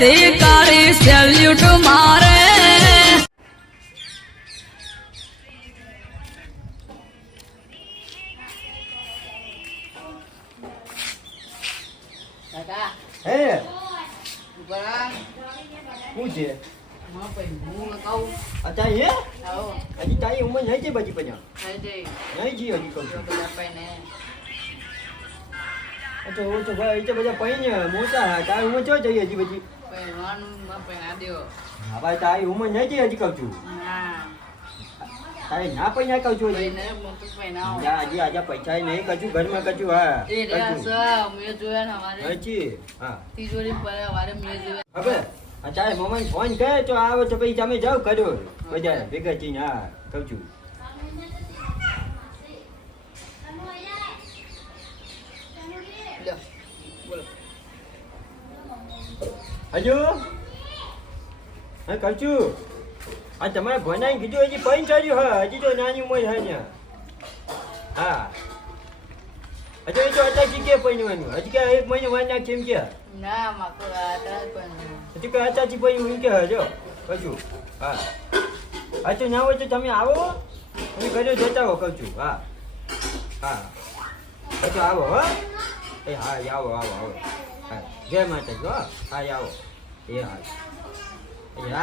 અધિકારી સેલ્યુટ મારે હે શું છે અત્યારે હજી તારી ઉંમર નહીં છે બધી પજા નહીં જી હજી કહું છું તો ભાઈ તો બધા પૈને મોટા તારી ઉંમર ચો જઈ હજી બધી હા ભાઈ તારી ઉંમર નહીં છે હજી કહું છું તારે ના પૈના કહું છું હજી આજે પૈસા નહીં કશું ઘરમાં કશું હા હજી હા હવે તારે મમ્મી ફોન કરે તો આવે તો પછી તમે જાઓ કર્યો બધા ભેગા થઈને હા કહું છું હજુ હા કહું છું આ તમારે ભણાઈ કીધું હજી પૈન ચાલ્યું હા હજી તો નાની ઉંમર હા ને હા હજુ એ તો અત્યારે શીખે પૈનવાનું હજી કે એક મહિનો વાર નાખ એમ કે હજુ કે અત્યારથી પૈન એમ કે હજો કશું હા હા તો ના હોય તો તમે આવો તમે ઘરે જતા હો કહું છું હા હા હજુ આવો હો એ હા આવો આવો આવો હા જય માતાજી હો હા આવો એ હા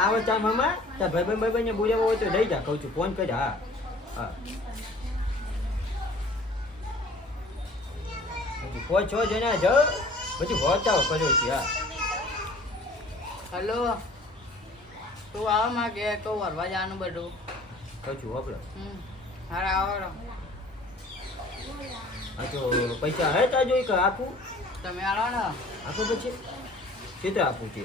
આવો તા મામા તા ભાઈ ને બોલાવો હોય તો લઈ જા કહું છું ફોન કરી હા હા કોઈ 6 જણા જાઓ પછી હોતાઓ કર્યો છે હા હેલો તું આવો માં કે કહું વરવા જવાનું બધું કહું છું આપણે હારે આવો હા તો પૈસા હે તા જોઈ કે આપું તમે આવો ને આપો પછી કેટલે આપું છે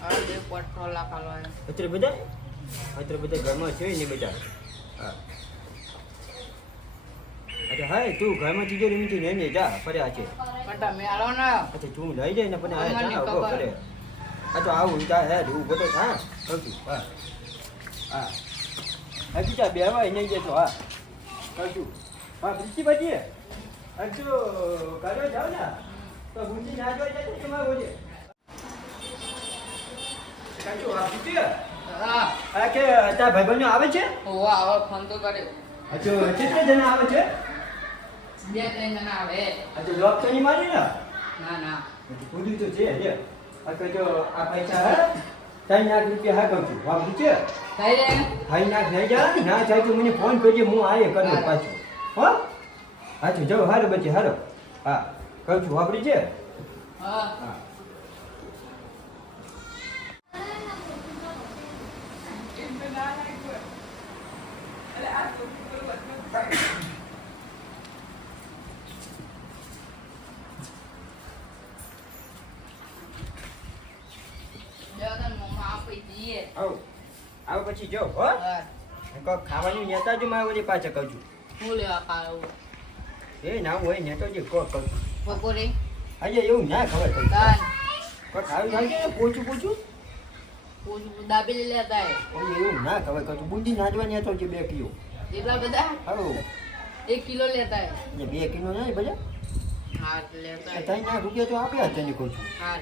હવે 2.3 લાખ આલવા અત્યારે બધા ઘરમાં છે ને બધા હા અચ્છા હા તું ઘરમાં તિજોરી મીઠી લઈને જા ફર્યા છે પણ તમે આવો ને અચ્છા તું લઈ જાય ને પણ હા જા ઉભો કરે આ તો આવું જા હે ઉભો તો થા કહું છું હા હા હજી જા બેવાય નહીં જતો હા કહું છું હા બીજી બધી હજુ કર્યો જાવ ને તો ગુંજી ના જોઈ જાય તો કેમાં બોલે કહું છું હા બીજી હા કે તારા ભાઈબંધો આવે છે ઓ આવો ફોન તો કર્યો હજુ કેટલા જણા આવે છે 2-3 જણા આવે હજુ લોક તો નહીં મારી ને ના પૂછ્યું તો છે હે આ જો આ પૈસા હે 3 લાખ રૂપિયા હા કહું છું વાપરું છે થઈ રે 3 લાખ લઈ જા ના જાય તો મને ફોન કરજે હું આયે કરું પાછું હો હા તો જાઓ હારો બચે હારો હા કહું છું વાપરી છે હા હા આવો પછી જો હો કોક ખાવાનું નેતા જ મારે ઓલી પાછા કહું છું હું લેવા ખાવ એ ના હોય નેતો જ કોક કહું છું બપોરે આજે એવું ના ખબર કહું દાન કોક આવી થાય છે પૂછું પૂછું દાબેલી લેતા હે ઓય એવું ના ખબર કહું છું બુંદી નાજવા નેતો છે 2 કિલો એટલા બધા હાલો 1 કિલો લેતા હે ને 2 કિલો નહીં બધા હા લેતા હે 3 લાખ રૂપિયા તો આપ્યા તને કહું છું હા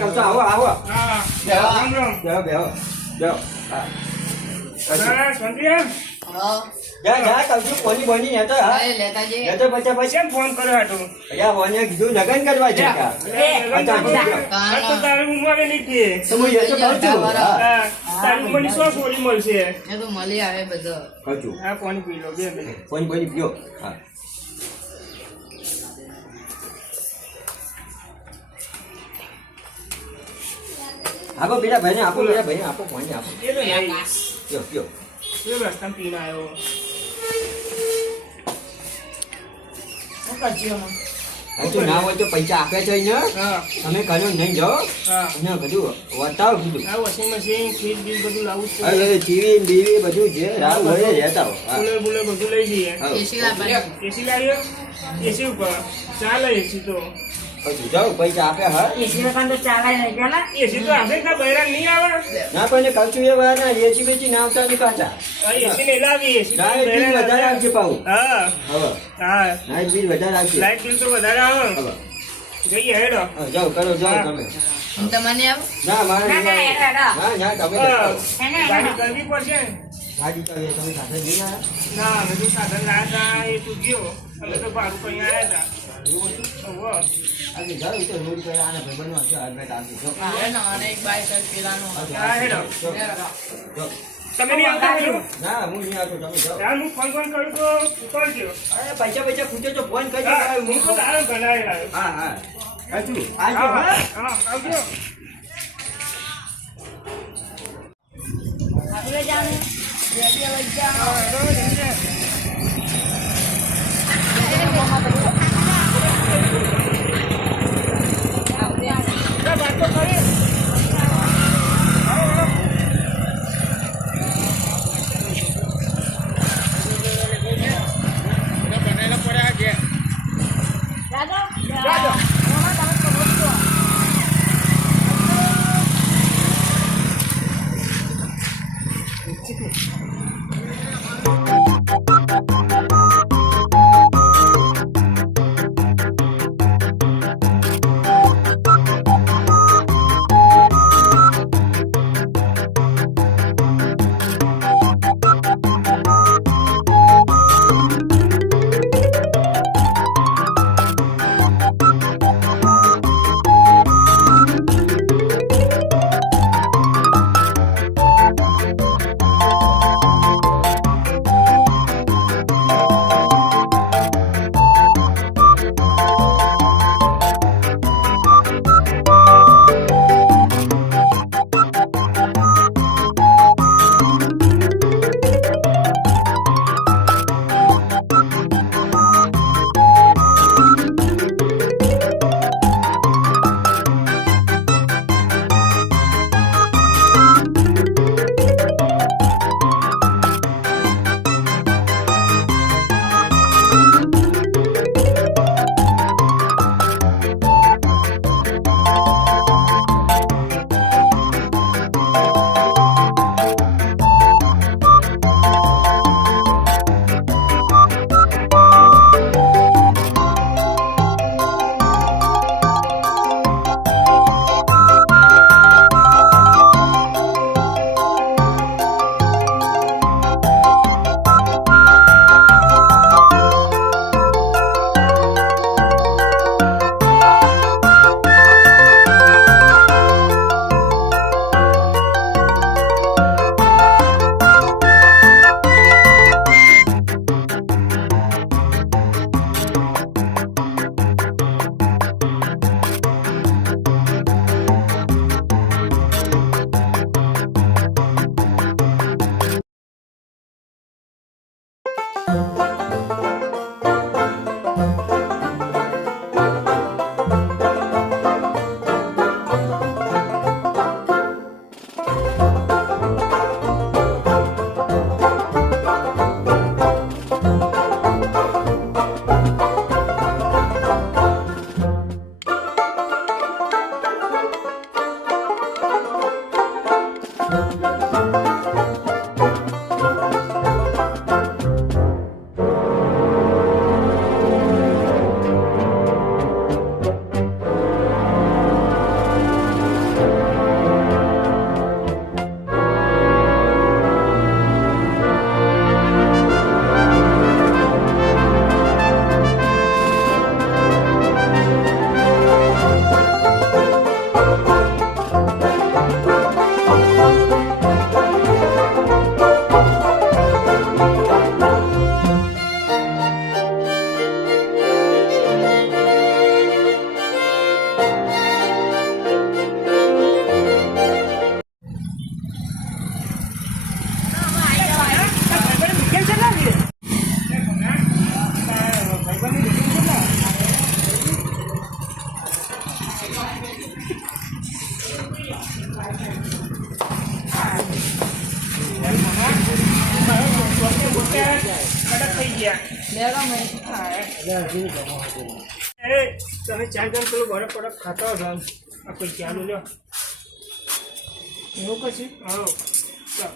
કમસા આવો આવો હા બેહો બેહો બેહો હા જા કહું છું કોની બોની નેતો હા લેતા જે નેતો પછી કેમ ફોન કર્યો હતો યા બોને કીધું લગન કરવા છે તારી ઉંમર નથી સમય નેતો કહું છું હા તારી ઉંમર ની 100 સોરી મળશે એ તો મળી આવે બધો કહું છું આ પાણી પી લો 2 મિનિટ કોની બોની પીઓ હા આપો બેટા ભાઈને આપો બેટા ભાઈને આપો પાણી આપો એ તો નહીં પીઓ પીઓ એ રસ્તા પીને આવ્યો શું કરજો હજુ ના હોય તો પૈસા આપે છે ને હા તમે કર્યો નહીં જાઓ હા ને બધું બતાવો કીધું આ વોશિંગ મશીન ફ્રીજ બીજ બધું લાવવું જ હવે ટીવી બીવી બધું છે રાવ હોય રહેતા હો હા. કુલર બુલર બધું લઈ જઈએ હા. એસી લાવવાની. એસી લાવીએ એસી ઉપર ચાલે એસી તો હજુ જાઓ પૈસા આપે હા એસી તો આપણે કા બૈરા નહીં આવે ના પણ કહું છું એ વાત ના એસી બેસી ના આવતા નહીં પાછા એસી નહીં લાવી એસી તો લાઈટ બિલ બૈરા વધારે આવશે પાછું હા હવે હા લાઈટ બિલ વધારે આવશે લાઈટ બિલ તો વધારે આવે હવે જઈએ હેડો હા, જાઓ કરો જાઓ હા. તમે તમને આવો ના મારે નહીં આવે. ના તમે જાઓ. ગાડી કરવી પડશે ને ગાડી તો એ તમે સાથે જઈને આવ્યા? ના બધું સાધન લાયા હતા એ તું ગયો અમે તો ભાડું કઈ આવ્યા હતા એવું હતું? ઓહો. આજે જાઓ એ તો રોડ પર આને ભાઈ બનવા છે હેલ્મેટ આપી જો મારે ના અને એક બાઈક પેલાનો હા, હેડો. જો. તમે નહીં આવતા પેલું ના હું નહીં આવતો તમે જાઓ યાર હું ફોન કરું તો ઉપાડજો અરે પૈસા ખૂટે તો ફોન કરજો હા, હું હું તો તારો બનાવી લાવ્યો હા હા હજુ આવજો હા હા હા આવજો આપણે જાણે બે વચ્ચે હા, હેડો, જઈએ. જા, વાત તો કરી. જાજો. ગયા લેરો મેં હા એ તમે ચાર જણ પેલું બરફ બરફ ખાતા હો આ કોઈ ચાલુ લ્યો એવું પછી હા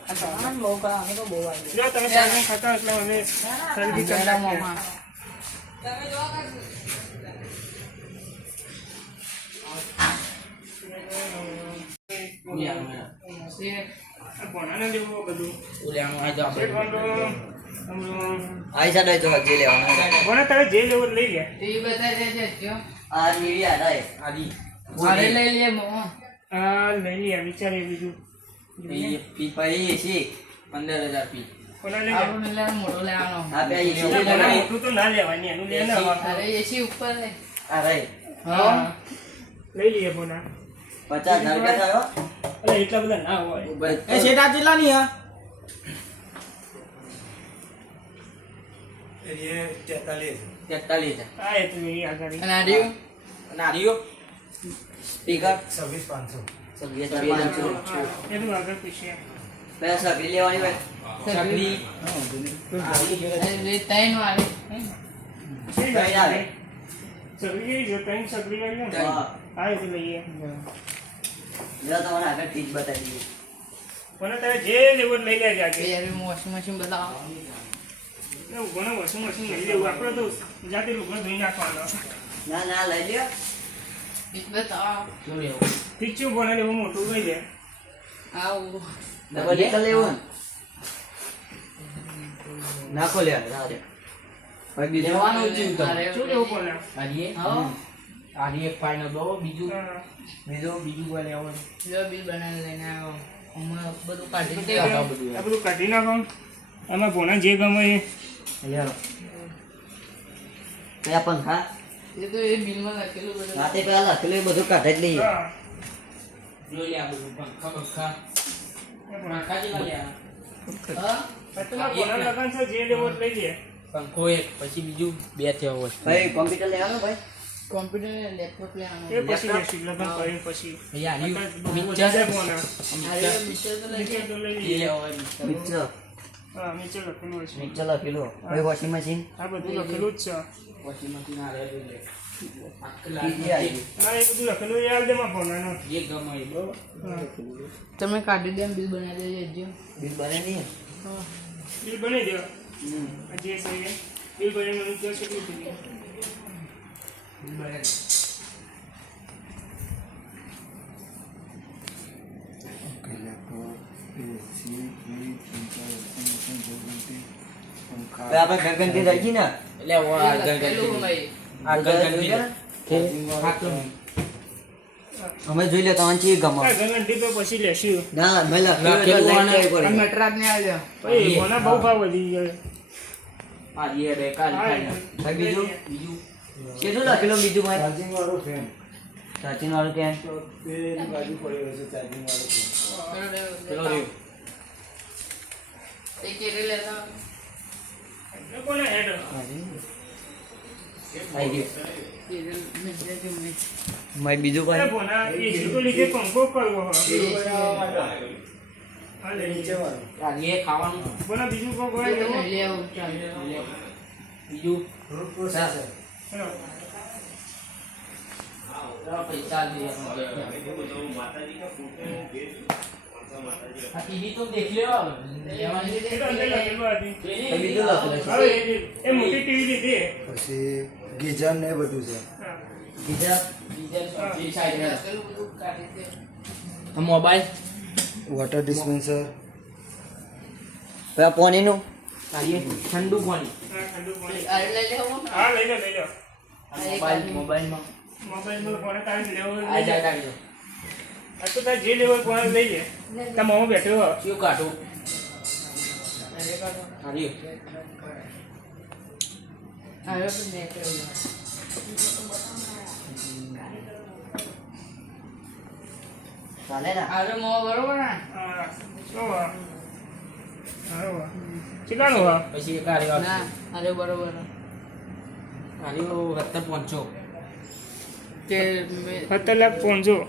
ખાતા આમ બહુ કા અમે તો બહુ આવી જો તમે ચાર જણ ખાતા હો એટલે અમે ખરીદી કરી લેરો નાખીએ. મામા આ ભણાને લેવું બધું શેઠ વાંધો આઈ સાડે તો જે લેવાનું ભણા તારે જે લેવું લઈ લે ટીવી બતાવી દેજે જો આ નીવી આ રાય આદી અરે લઈ લે મોમાં આ લઈ લે વિચારે બીજું પી છે 15000 પી કોના લઈ લે આપણને લેરો મોટો લેવાનો આ બે એટલે ભણા મોટું તો ના લેવાની એનું લે ને હવે. અરે એસી ઉપર હે આ રાય હા લઈ લઈએ ભણા 50000 રૂપિયા થયો અરે એટલા બધા ના હોય એ શેઠા કેટલા ની હા એ 43 હા એ તો એ આગળ અને આર્યું નારીઓ સ્પીકર 26500 એનું આગળ પીછે પૈસા સગડી લેવાની ભાઈ સગડી અરે ત્રણ વાળી સહી કઈ આવે? સગડી જો ત્રણ સગડી વાળી ને હા હા એ તો લઈએ જો તમને આગળ ટીક બતાવી દઈએ ભણા તારે જે લેવું લઈ લેજે આગળ યાર વોશિંગ મશીન બતાવો ઘણા વોશિંગ મશીન લઈ લેવું આપણે તો જાતે લુગડો ધોઈ નાખવાનો ના ના લઈ લ્યો એક બતાવો ઠીક છે ભણા લેવું મોટું લઈ લે આવું ડબલ એક લેવું નાખો લે રાડે ભાઈ બીજું લેવાનું જ શું લેવું ભણા હા આની એક ફાઈનલ દો બીજું હા. બીજું કોઈ લેવાનું લો બિલ બનાવી લઈને આવ્યો હમણાં બધું કાઢી દે આ બધું આ બધું કાઢી નાખો એમાં ભણા જે ગમે એ લેરો કયા પંખા એ તો એ બિલમાં લખેલું બધું રાતે પેલા લખેલું એ બધું કાઢે જ લઈએ હા જોઈ લે આ બધું પંખા પંખા એ ભણા પંખા જેવા લે હા તમારા ભણા લગન છે જે લેવું લઈ લે પંખો એક પછી બીજું બે થયો હોય ભાઈ કોમ્પ્યુટર લેવાનું ભાઈ કોમ્પ્યુટર ને લેપટોપ લેવાનું એ પછી લેશું લગન કર્યું પછી અહીંયા આની બધા છે ભણા અરે મિક્સર તો લઈ મિક્સર તો લઈ એ લઈએ લેવા મિક્સર હા મિક્સર લખેલું હશે મિક્સર લખેલું ભાઈ વોશિંગ મશીન આ બધું લખેલું જ છે વોશિંગ મશીન આ રહે લે ટીવી આવી હા એ બધું લખેલું એ આલ દે માં ભણાનું જે ગમે એ બરોબર તમે કાઢી દે બિલ બનાવી દેજો બિલ બને નહીં હા બિલ બની દો આ જે સહી હે બિલ બની મને તો કેટલું થઈ ગયું ભાઈ આપણે ગગનથી રહી ને એટલે આ લખેલું ભાઈ આ ગગન અમે જોઈ લે તમને ચી ગમે આ ગણંટી તો પછી લેશું ના મેં લખેલું એટલે લઈ જવી પડે. નટરાજ ને આવ્યો ભાઈ મને બહુ ભાવ વધી ગયો આ એ રે કાલ હા, ફાઈનલ ભાઈ બીજું બીજું કેટલું લખેલું બીજું ભાઈ ચાર્જિંગ વાળું ફેન પેલો રહ્યો એ કેરે લેતા એ કોને હેડ આવી ગયું કેરે ભાઈ બીજું એ ભાઈ ભણા એ સીધો લીધે પંખો કરવો હે હા લે નીચે આ એ ખાવાનું ભણા બીજું કોઈ કોઈ લેવું લઈ આવું ચાલ બીજું હેલો. પૈસા દે આ ટીવી તો દેખ લ્યો લેવાની એ તો અંદર લખેલું હતી બીજું લખેલું છે હવે એ મોટી ટીવી લીધી પછી ગીઝર ને એ બધું છે હા. બીજા બીજા જે સાઈડ લખેલું બધું કાઢી દે મોબાઈલ વોટર ડિસ્પેન્સર પેલા પોનીનું ઠંડુ પાણી હા ઠંડુ પાણી અરે લઈ લેવું હા લઈ લો લઈ લો મોબાઈલમાં મોબાઈલમાં કોને તારે લેવું આ લઈ લે. જાય કાઢી આ તો તારે જે લેવું કોને લઈ લે તાર મામા બેઠો હો શું કાઢું અરે કાઢો હાર્યું અરે તો મેં કર્યું ચાલે ને અરે મો બરોબર ને હા શું હો હા કેટલાનું હો પછી એક હાર્યો ના અરે બરોબર હાર્યો 70 પહોંચો કે 70 લાખ પહોંચો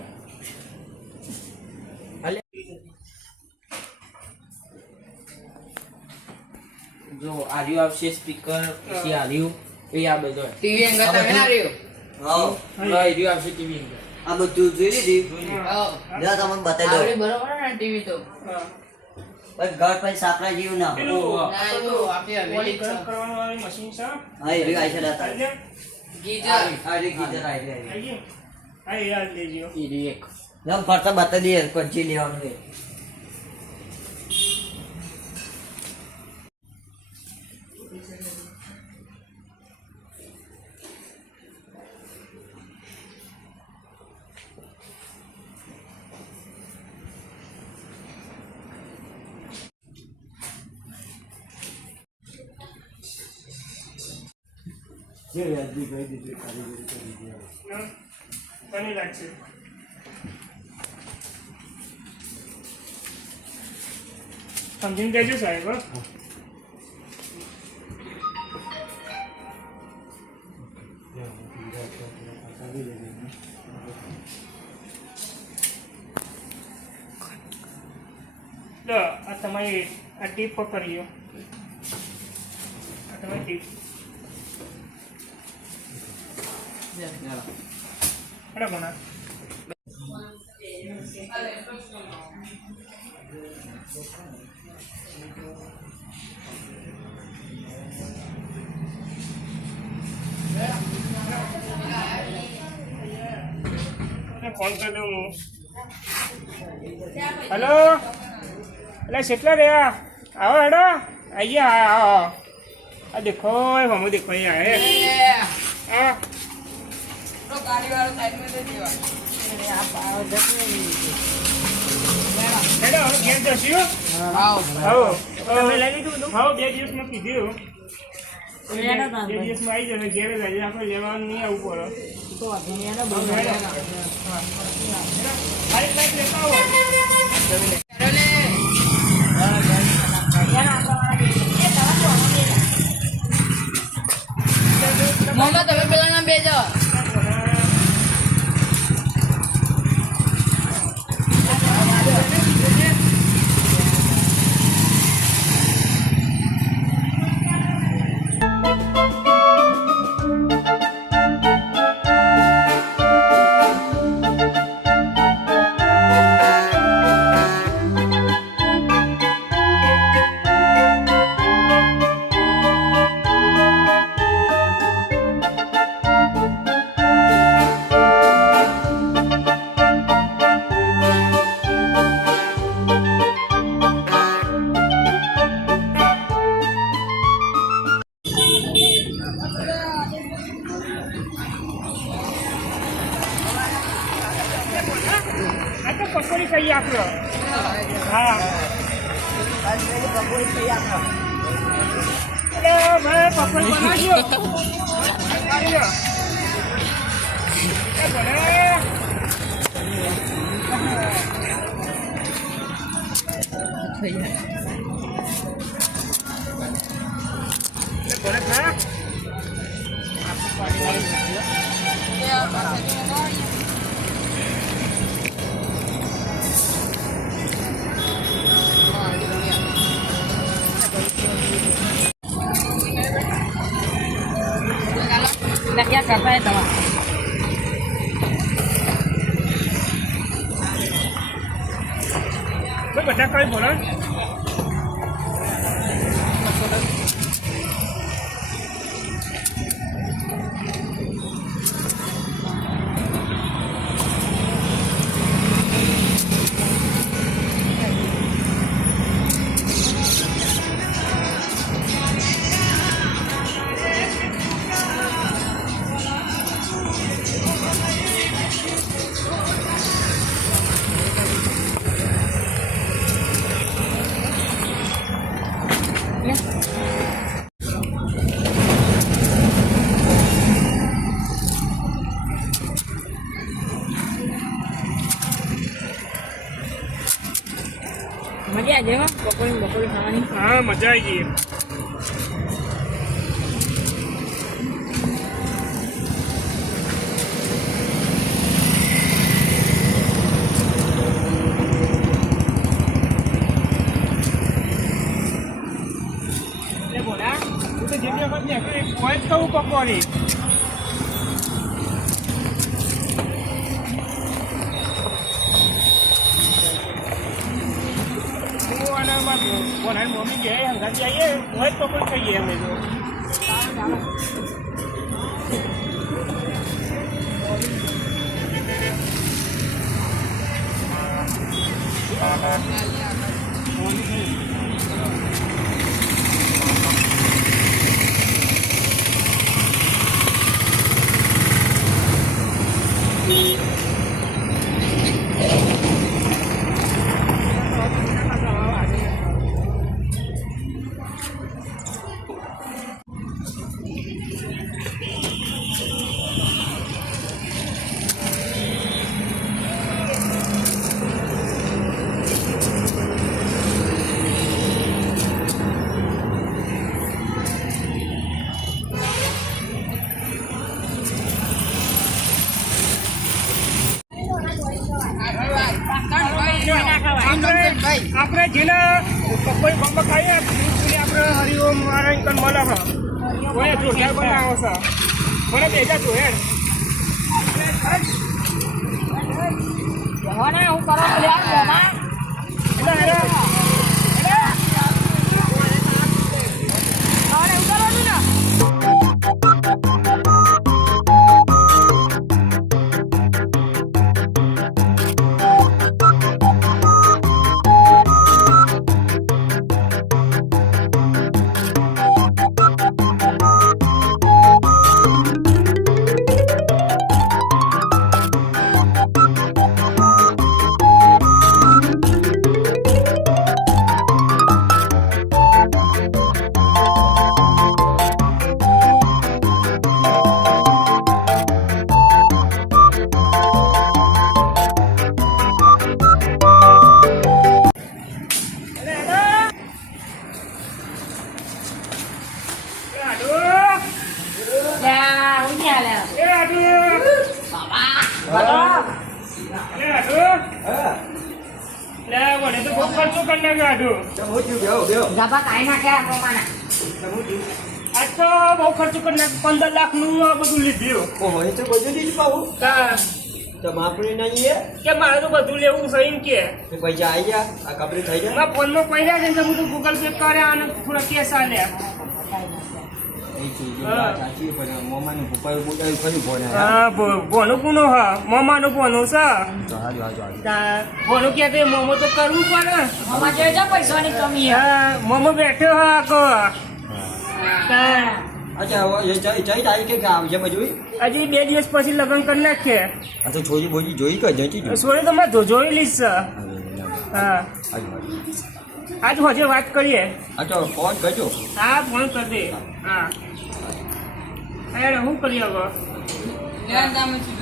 જો આર્યું આવશે સ્પીકર પછી આર્યું એ આ બધો ટીવી એંગલ તમે ના રહ્યો આર્યું આવશે ટીવી આ બધું જોઈ લીધી હા જો તમને બતાવી આવડી દઉં બરોબર ને ટીવી તો હા. બસ ઘર પછી સાપરા જેવું ના હોય. પેલું ના એ તો આપી બોડી હવેલી ગરમ કરવાનું વાળી મશીન છે હા એ રહ્યું આઈ છે દાતા આજે ગીઝર આ રહ્યું કીધું આઈ રહ્યું. આઈ ગયું હા એ યાદ લેજો ઈરી એક લમ ફરતા બતાવી દઈએ પછી લેવાનું છે હા. કોની લાગશે સમજીને કહેજો સાહેબ હો. લો આ તમારી આ ટીપ પકડી લો આ તમારી ટીપ અરે કોના ફોન કરી દઉં હું હેલો એટલે કેટલા રહ્યા આવો હેડો આઈએ આવો આ દેખો હમું દેખો અહીંયા હા તો ગાડી વાળો સાઈડમાં દે દેવા હેડો હવે ઘેર જશું આવો તમે લઈ લીધું બધું હા 2 દિવસમાં કીધું 2 દિવસમાં આવી જશે ઘેર જ આજે આપણે લેવાનું નહીં આવવું પડે લાઈટ લેતા આવો મોહમ્મદ તમે પેલા નામ બેજો આ તો પકોડી ખાઈ આપો હા અરે ભાઈ પકોડી બનાવજો આવી લો એ ભલે ભલે ખા क्या करता है दवा ભાઈ બધા કઈ બોલો मजा आ जाएगा पकौड़ी पकौड़ी खानी હા મજા આવી ગઈ એટલે તો જેટલી વખત ને કોઈ જ કહું પકોડી મમ્મી કે હંગાથી આવીએ કોઈ જ પકોડી ખાઈએ અમે તો આપણે જેને કોઈ બંબ ખાઈએ આપણે હરિઓમ મારા કન મળે છે કોઈ જોઠાર બનાવો છે મને બેજા જોહે જવાના હું કરો લે મોમાં એટલે આને ઉતારવાનું ને જબા કાઈ નાખ્યા મોમાના આજ તો બહુ ખર્ચો કરી નાખ 15 લાખનું બધું લીધું ઓહો એ તો બધું દીધું પાહું તો માપણી નહીં કે મારે તો બધું લેવું છે એમ કે એ પૈસા આવી ગયા આ કપડી થઈ જાય મારા ફોનમાં પૈસા છે તો હું તો ગૂગલ પે કર્યા અને થોડા કેસ આલ્યા એ ચીજ સાચી પણ મોમાનું પપ્પાએ બોલાવ્યું ખરી ફોને હા ભોનું કોનો હા મોમાનું ભોનું છે તો હાજો ભોનું કે તે મોમો તો કરવું પડે મોમા જોઈ જા પૈસાની કમી હા મોમો બેઠો હા કો અચ્છા હવે જઈ તારીખે કે આવજે બધું હજી 2 દિવસ પછી લગ્ન કરી નાખે આ તો છોરી બોજી જોઈ કે જતી જો સોરી તો મેં જોયેલી જ છે હા આજ હજે વાત કરીએ અચ્છા ફોન કરજો હા ફોન કરી દે હા અરે શું કરી હવે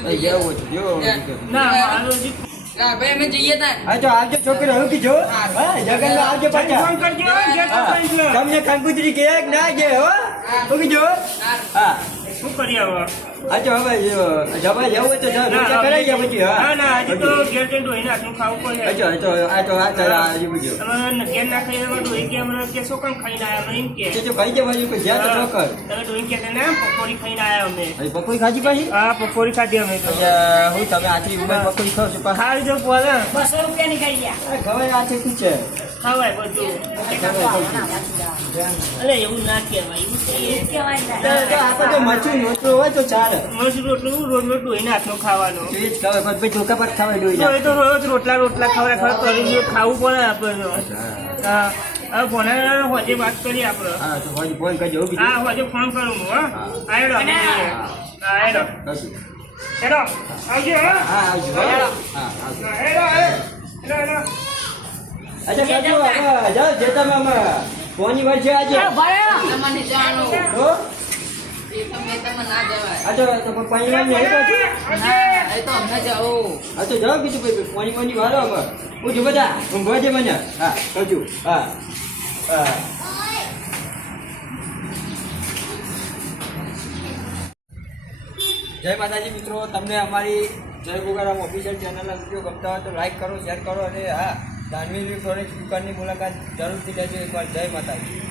એ જેવું છે જો ના મારું હજી ભાઈ અમે જઈએ તા અચ્છા આવજો છોકરો હું કીધો હા જગન આવજો પાછા ફોન કરજો જે તો કઈ લો તમને કંકુતરી કે ના કે હો હું કીધો હા શું કરી હવે અચ્છા હવે જવા જવું હોય તો રોચા કરાઈ ગયા પછી ના હા ના હજી તો ઘેર જઈને ડોહીને હાથનું ખાવું પડે અચ્છા આજે બધું તમે ઘેર ના ખાઈ એમાં ડોહી કે હમણાં કે શું કામ ખાઈને આવ્યા અમે એમ કે જો ખાઈ જવાનું કે જ્યાં તો છોકર તમે ડોહી કે ને પકોડી ખાઈને આવ્યા અમે પકોડી ખાજી પાછી હા પકોડી ખાધી અમે તો અચ્છા હું તમે આટલી ઉંમર પકોડી ખાવ છો પણ ખાવી જો બોલે 200 રૂપિયાની ખાઈ ગયા ખબર આ છે શું છે ખવાય બધું અરે એવું ના કહેવાય એવું કહેવાય આ તો મરચું નોટલો હોય તો ચાલે મસ્ત રોટલું રોજ રોજ ડોહીને હાથનો ખાવાનો એ જ ખબર પણ ભાઈ ચોખા પાક ખાવા દોઈ તો એ તો રોજ રોટલા ખવડાવ કરી ખાવું પડે આપણે હા હવે ફોને હોજે વાત કરીએ આપણે હા તો ભાઈ ફોન કરજો બીજું હા હોજે ફોન કરું હું હા આયડો હા આયડો કરશું. હેડો આવજો હા હા આવજો હા આવજો હેડો હેડો અચ્છા કરજો હવે જાઓ જે તમે અમે કોની વાર છે આજે તમને જાણો હો એ તમે તમે ના જવાય અચ્છા તો પાણી વાર નહીં પાછું હા એ તો અમને જાઓ હા તો જાઓ બીજું ભાઈ પાણી વાળો હવે હું જો બધા ઊંઘવા દે મને હા કરજો હા હા જય માતાજી મિત્રો તમને અમારી જય ગોગારામ ઓફિશિયલ ચેનલના વિડીયો ગમતા હોય તો લાઈક કરો શેર કરો અને હા દાનવી ઇલેક્ટ્રોનિક્સ દુકાનની મુલાકાત જરૂરથી લેજો એકવાર જય માતાજી